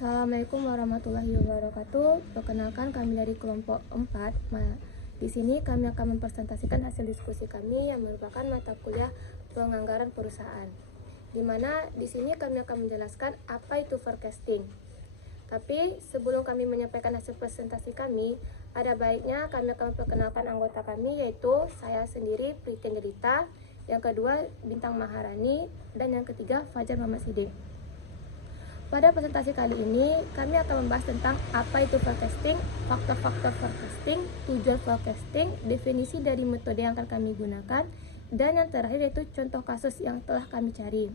Assalamualaikum warahmatullahi wabarakatuh. Perkenalkan, kami dari kelompok 4. Di sini kami akan mempresentasikan hasil diskusi kami yang merupakan mata kuliah penganggaran perusahaan. Di mana di sini kami akan menjelaskan apa itu forecasting. Tapi sebelum kami menyampaikan hasil presentasi kami, ada baiknya kami akan memperkenalkan anggota kami, yaitu saya sendiri, Priti Angelita, yang kedua Bintang Maharani, dan yang ketiga Fajar Muhammad Siddiq. Pada presentasi kali ini, kami akan membahas tentang apa itu forecasting, faktor-faktor forecasting, tujuan forecasting, definisi dari metode yang akan kami gunakan, dan yang terakhir yaitu contoh kasus yang telah kami cari.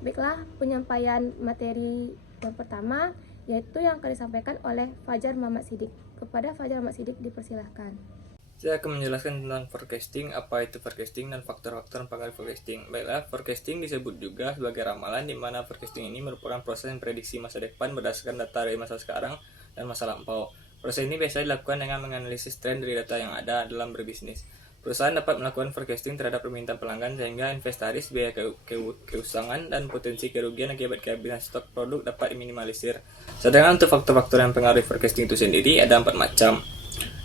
Baiklah, penyampaian materi yang pertama yaitu yang akan disampaikan oleh Fajar Muhammad Siddiq. Kepada Fajar Muhammad Siddiq dipersilahkan. Saya akan menjelaskan tentang forecasting, apa itu forecasting, dan faktor-faktor pengaruh forecasting. Baiklah, forecasting disebut juga sebagai ramalan, di mana forecasting ini merupakan proses prediksi masa depan berdasarkan data dari masa sekarang dan masa lampau. Proses ini biasanya dilakukan dengan menganalisis tren dari data yang ada dalam berbisnis. Perusahaan dapat melakukan forecasting terhadap permintaan pelanggan sehingga inventaris, biaya keuangan, dan potensi kerugian akibat kehabisan stok produk dapat diminimalisir. Sedangkan untuk faktor-faktor yang pengaruhi forecasting itu sendiri ada 4 macam.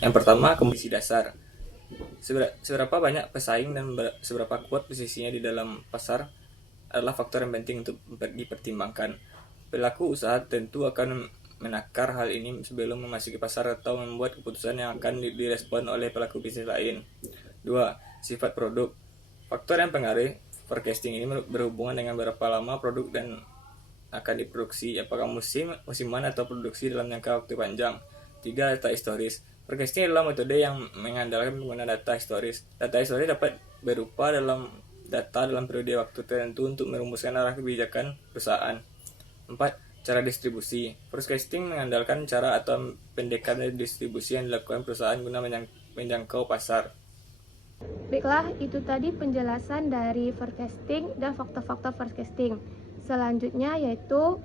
Yang pertama, kondisi dasar. Seberapa banyak pesaing dan seberapa kuat posisinya di dalam pasar adalah faktor yang penting untuk dipertimbangkan. Pelaku usaha tentu akan menakar hal ini sebelum memasuki pasar atau membuat keputusan yang akan direspon oleh pelaku bisnis lain. 2. Sifat produk. Faktor yang pengaruhi forecasting ini berhubungan dengan berapa lama produk dan akan diproduksi, apakah musiman atau produksi dalam jangka waktu panjang. 3. Data historis. Forecasting adalah metode yang mengandalkan penggunaan data historis. Data historis dapat berupa data dalam periode waktu tertentu untuk merumuskan arah kebijakan perusahaan. 4. Cara distribusi. Forecasting mengandalkan cara atau pendekatan distribusi yang dilakukan perusahaan guna menjangkau pasar. Baiklah, itu tadi penjelasan dari forecasting dan faktor-faktor forecasting. Selanjutnya yaitu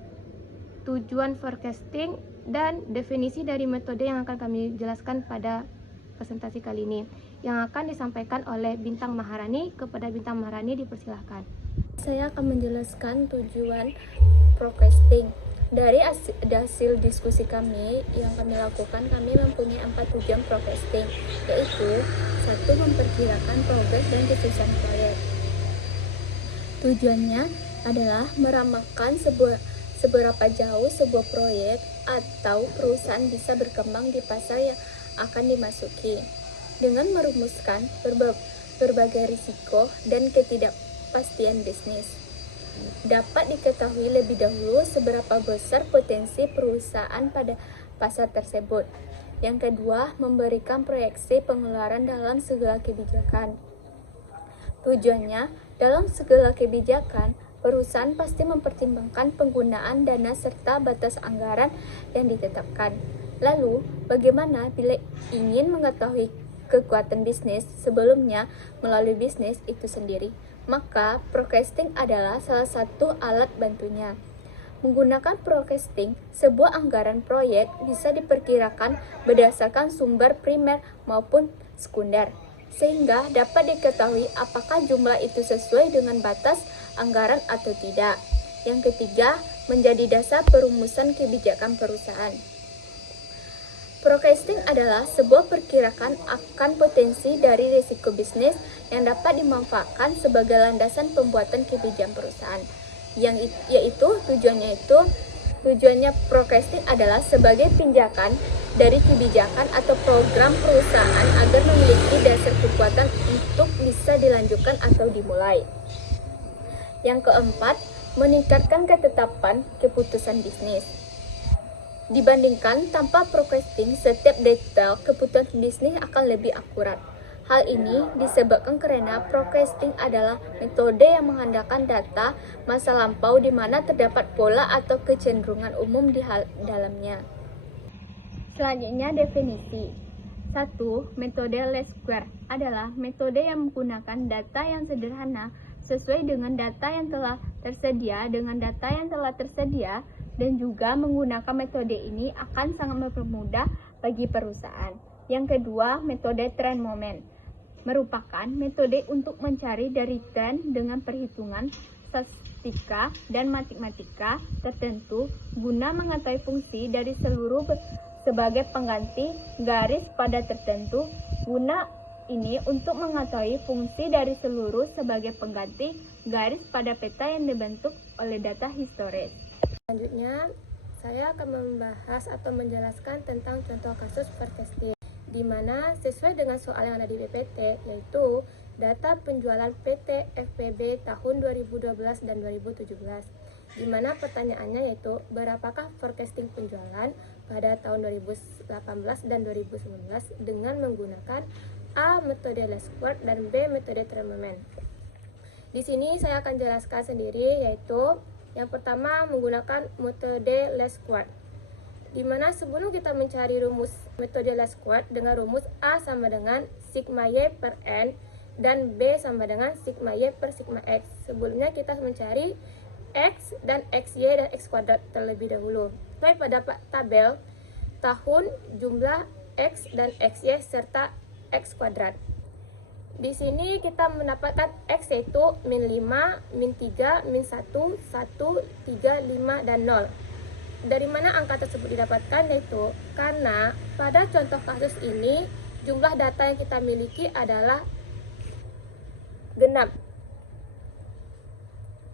tujuan forecasting dan definisi dari metode yang akan kami jelaskan pada presentasi kali ini, yang akan disampaikan oleh Bintang Maharani. Kepada Bintang Maharani dipersilahkan. Saya akan menjelaskan tujuan forecasting. Dari hasil diskusi kami yang kami lakukan, kami mempunyai 4 tujuan forecasting, yaitu 1. Memperkirakan progres dan kesuksesan proyek. Tujuannya adalah meramalkan seberapa jauh sebuah proyek atau perusahaan bisa berkembang di pasar yang akan dimasuki, dengan merumuskan berbagai risiko dan ketidakpastian bisnis. Dapat diketahui lebih dahulu seberapa besar potensi perusahaan pada pasar tersebut. Yang kedua, memberikan proyeksi pengeluaran dalam segala kebijakan. Tujuannya, dalam segala kebijakan, perusahaan pasti mempertimbangkan penggunaan dana serta batas anggaran yang ditetapkan. Lalu, bagaimana bila ingin mengetahui kekuatan bisnis sebelumnya melalui bisnis itu sendiri? Maka, forecasting adalah salah satu alat bantunya. Menggunakan forecasting, sebuah anggaran proyek bisa diperkirakan berdasarkan sumber primer maupun sekunder, sehingga dapat diketahui apakah jumlah itu sesuai dengan batas anggaran atau tidak. Yang ketiga, menjadi dasar perumusan kebijakan perusahaan. Forecasting adalah sebuah perkiraan akan potensi dari risiko bisnis yang dapat dimanfaatkan sebagai landasan pembuatan kebijakan perusahaan. Tujuannya forecasting adalah sebagai pijakan dari kebijakan atau program perusahaan agar memiliki dasar kekuatan untuk bisa dilanjutkan atau dimulai. Yang keempat, meningkatkan ketetapan keputusan bisnis. Dibandingkan tanpa forecasting, setiap detail keputusan bisnis akan lebih akurat. Hal ini disebabkan karena forecasting adalah metode yang mengandalkan data masa lampau di mana terdapat pola atau kecenderungan umum di dalamnya. Selanjutnya, definisi. 1. Metode least square adalah metode yang menggunakan data yang sederhana sesuai dengan data yang telah tersedia dan juga menggunakan metode ini akan sangat mempermudah bagi perusahaan. Yang kedua, metode trend moment merupakan metode untuk mencari dari tren dengan perhitungan statistika dan matematika tertentu guna mengetahui fungsi dari seluruh sebagai pengganti garis pada tertentu. Guna ini untuk mengetahui fungsi dari seluruh sebagai pengganti garis pada peta yang dibentuk oleh data historis. Selanjutnya, saya akan membahas atau menjelaskan tentang contoh kasus forecasting, di mana sesuai dengan soal yang ada di PPT, yaitu data penjualan PT FPB tahun 2012 dan 2017. Di mana pertanyaannya yaitu berapakah forecasting penjualan pada tahun 2018 dan 2019 dengan menggunakan A. metode least squares dan B. metode Tremoment. Di sini saya akan jelaskan sendiri, yaitu yang pertama menggunakan metode least squares, di mana sebelum kita mencari rumus metode least squares dengan rumus A sama dengan sigma Y per N dan B sama dengan sigma Y per sigma X, sebelumnya kita mencari X dan XY dan X kuadrat terlebih dahulu. Sesuai pada tabel tahun, jumlah X dan XY serta X kuadrat. Di sini kita mendapatkan X yaitu min 5, min 3, min 1, 1, 3, 5, dan 0. Dari mana angka tersebut didapatkan? Yaitu karena pada contoh kasus ini jumlah data yang kita miliki adalah genap.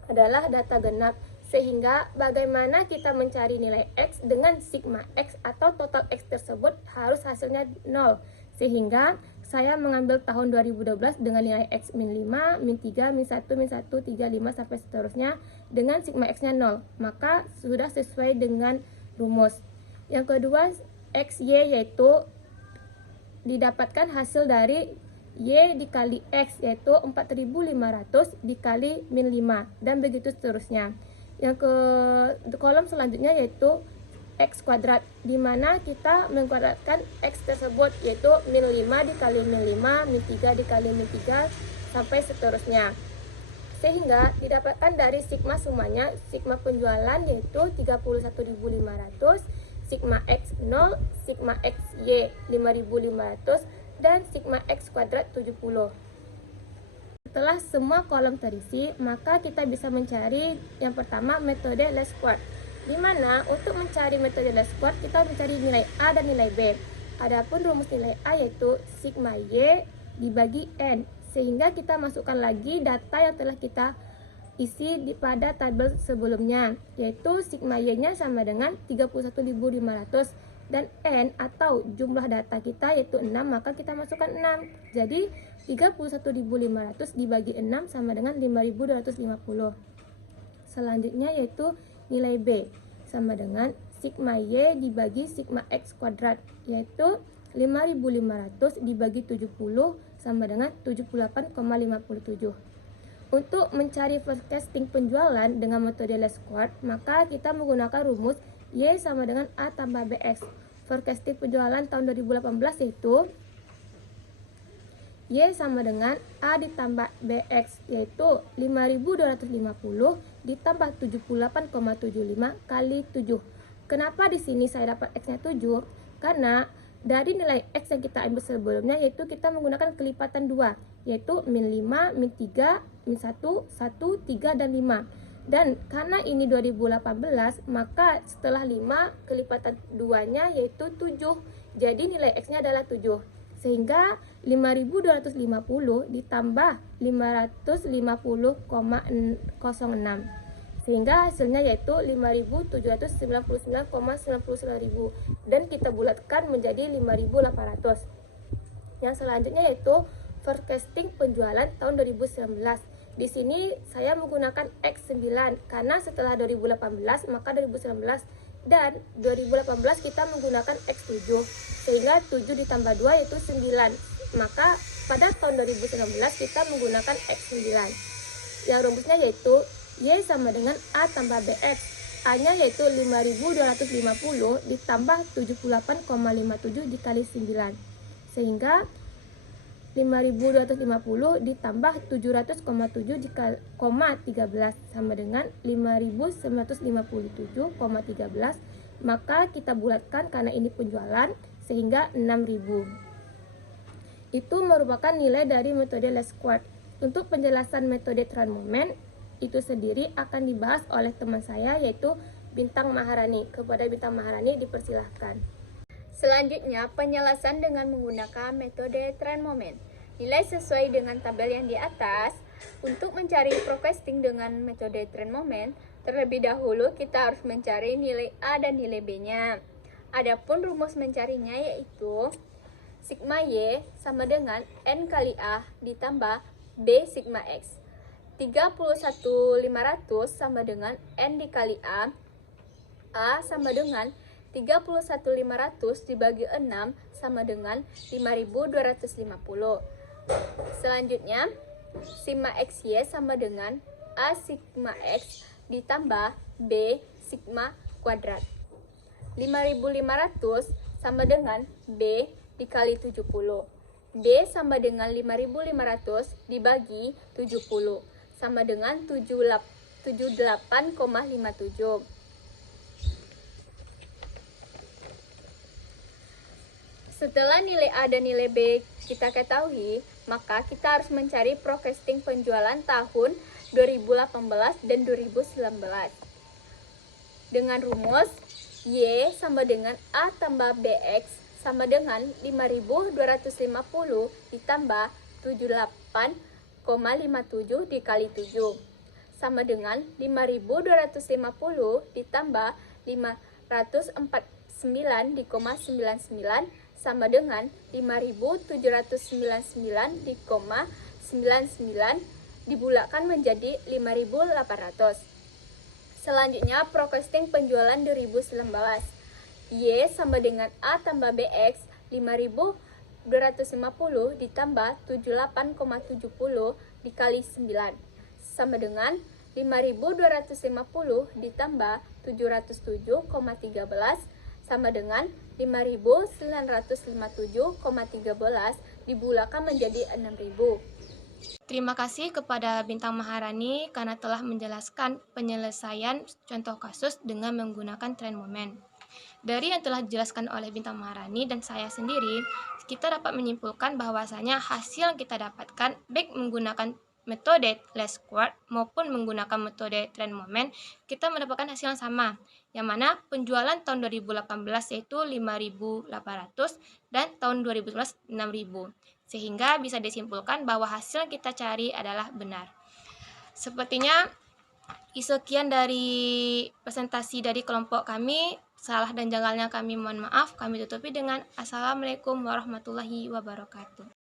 Adalah data genap. Sehingga bagaimana kita mencari nilai X dengan sigma X atau total X tersebut harus hasilnya 0. Sehingga saya mengambil tahun 2012 dengan nilai X min 5, min 3, min 1, min 1, 3, 5, sampai seterusnya dengan sigma X-nya 0. Maka sudah sesuai dengan rumus. Yang kedua, XY yaitu didapatkan hasil dari Y dikali X yaitu 4500 dikali min 5 dan begitu seterusnya. Yang ke kolom selanjutnya yaitu X kuadrat, di mana kita mengkuadratkan X tersebut yaitu min 5 dikali min 5, min 3 dikali min 3 sampai seterusnya. Sehingga didapatkan dari sigma sumanya, sigma penjualan yaitu 31.500, sigma X 0, sigma XY 5.500 dan sigma X kuadrat 70. Setelah semua kolom terisi, maka kita bisa mencari yang pertama metode least squares, di mana untuk mencari metode least squares kita mencari nilai A dan nilai B. Adapun rumus nilai A yaitu sigma Y dibagi N, sehingga kita masukkan lagi data yang telah kita isi pada tabel sebelumnya, yaitu sigma Y-nya sama dengan 31.500 dan N atau jumlah data kita yaitu 6, maka kita masukkan 6. Jadi 31.500 dibagi 6 sama dengan 5.250. Selanjutnya yaitu nilai B sama dengan sigma Y dibagi sigma X kuadrat, yaitu 5.500 dibagi 70 sama dengan 78,57. Untuk mencari forecasting penjualan dengan metode least squares, maka kita menggunakan rumus Y sama dengan A tambah BX. Forecasting penjualan tahun 2018 yaitu Y sama dengan A ditambah BX, yaitu 5.250 ditambah 78,75 kali 7. Kenapa di sini saya dapat X-nya 7? Karena dari nilai X yang kita ambil sebelumnya yaitu kita menggunakan kelipatan 2, yaitu min 5, min 3, min 1, 1, 3, dan 5. Dan karena ini 2018, maka setelah 5 kelipatan 2-nya yaitu 7. Jadi nilai X-nya adalah 7. Sehingga 5.250 ditambah 550,06. Sehingga hasilnya yaitu 5.799,99.000 dan kita bulatkan menjadi 5.800. Yang selanjutnya yaitu forecasting penjualan tahun 2019. Di sini saya menggunakan X9 karena setelah 2018 maka 2019 dan 2018 kita menggunakan X7, sehingga 7 ditambah 2 yaitu 9. Maka pada tahun 2019 kita menggunakan X9. Yang rumusnya yaitu Y sama dengan A tambah BX. A-nya yaitu 5.250 ditambah 78,57 dikali 9. Sehingga 5.250 ditambah 700,7 dikali 13 sama dengan 5.957,13. Maka kita bulatkan karena ini penjualan sehingga 6.000. Itu merupakan nilai dari metode least squares. Untuk penjelasan metode Tremoment, itu sendiri akan dibahas oleh teman saya yaitu Bintang Maharani. Kepada Bintang Maharani dipersilahkan. Selanjutnya, penyelesaian dengan menggunakan metode trend moment. Nilai sesuai dengan tabel yang di atas. Untuk mencari forecasting dengan metode trend moment, terlebih dahulu kita harus mencari nilai A dan nilai B-nya. Adapun rumus mencarinya yaitu sigma Y sama dengan N kali A ditambah B sigma X. 31.500 sama dengan N dikali A sama dengan 31.500 dibagi 6 sama dengan 5.250. Selanjutnya, sigma XY sama dengan A sigma X ditambah B sigma kuadrat. 5.500 sama dengan B dikali 70. B sama dengan 5.500 dibagi 70 sama dengan 78,57. Setelah nilai A dan nilai B kita ketahui, maka kita harus mencari forecasting penjualan tahun 2018 dan 2019. Dengan rumus Y sama dengan A tambah BX sama dengan 5.250 ditambah 78,57 dikali 7 sama dengan 5.250 ditambah 549,99 sama dengan 5.799,99 dibulatkan menjadi 5.800. Selanjutnya, forecasting penjualan 2019. Y sama dengan A tambah BX 5.250 ditambah 78,70 dikali 9 sama dengan 5.250 ditambah 707,13 sama dengan 5.957,13 dibulatkan menjadi 6.000. Terima kasih kepada Bintang Maharani karena telah menjelaskan penyelesaian contoh kasus dengan menggunakan trend moment. Dari yang telah dijelaskan oleh Bintang Maharani dan saya sendiri, kita dapat menyimpulkan bahwasanya hasil yang kita dapatkan baik menggunakan metode less squared maupun menggunakan metode trend moment, kita mendapatkan hasil yang sama, yang mana penjualan tahun 2018 yaitu 5.800 dan tahun 2019 6.000, sehingga bisa disimpulkan bahwa hasil yang kita cari adalah benar. Sepertinya sekian dari presentasi dari kelompok kami. Salah dan janggalnya kami mohon maaf. Kami tutupi dengan Assalamualaikum warahmatullahi wabarakatuh.